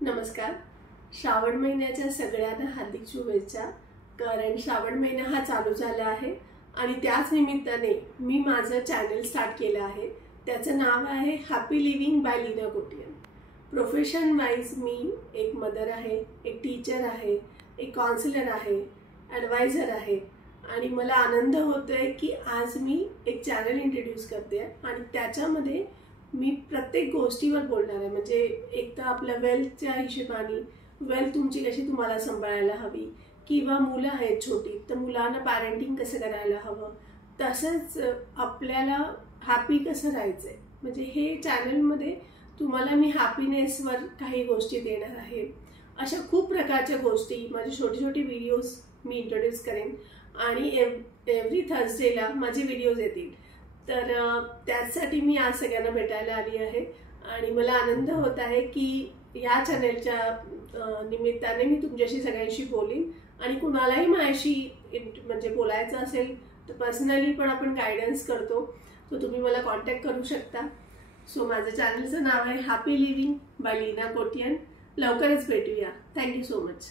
नमस्कार। श्रावण महिन्याच्या सगळ्यांना हार्दिक शुभेच्छा। कारण श्रावण महिना हा चालू झाला आहे आणि त्याच निमित्ताने मी माझं चॅनल स्टार्ट केलं आहे। त्याचं नाव आहे happy living by Leena Kotian. Profession wise मी एक मदर आहे, एक टीचर आहे, एक काउन्सिलर आहे, ॲडवायझर आहे आणि मला आनंद होतोय की आज मी एक चॅनल इंट्रोड्यूस करते आणि त्याच्यामध्ये मी प्रत्येक गोष्टीवर बोलणार आहे। म्हणजे एक तर आपल्या वेल्थच्या हिशोबाने वेल्थ तुमची कशी तुम्हाला सांभाळायला हवी, किंवा मुलं आहेत छोटी तर मुलांना पॅरेंटिंग कसं करायला हवं, तसंच आपल्याला हॅपी कसं राहायचंय। म्हणजे हे चॅनलमध्ये तुम्हाला मी हॅपीनेसवर काही गोष्टी देणार आहे। अशा खूप प्रकारच्या गोष्टी माझे छोटे छोटे व्हिडिओज मी इंट्रोड्यूस करेन आणि एव्हरी थर्सडेला माझे व्हिडिओज येतील। तर त्यासाठी मी आज सगळ्यांना भेटायला आली आहे आणि मला आनंद होत आहे की या चॅनलच्या निमित्ताने मी तुमच्याशी सगळ्यांशी बोलीन आणि कुणालाही माझ्याशी म्हणजे बोलायचं असेल तर पर्सनली पण आपण गायडन्स करतो, तर तुम्ही मला कॉन्टॅक्ट करू शकता। सो माझं चॅनलचं नाव आहे happy living by Leena Kotian. लवकरच भेटूया। Thank you so much.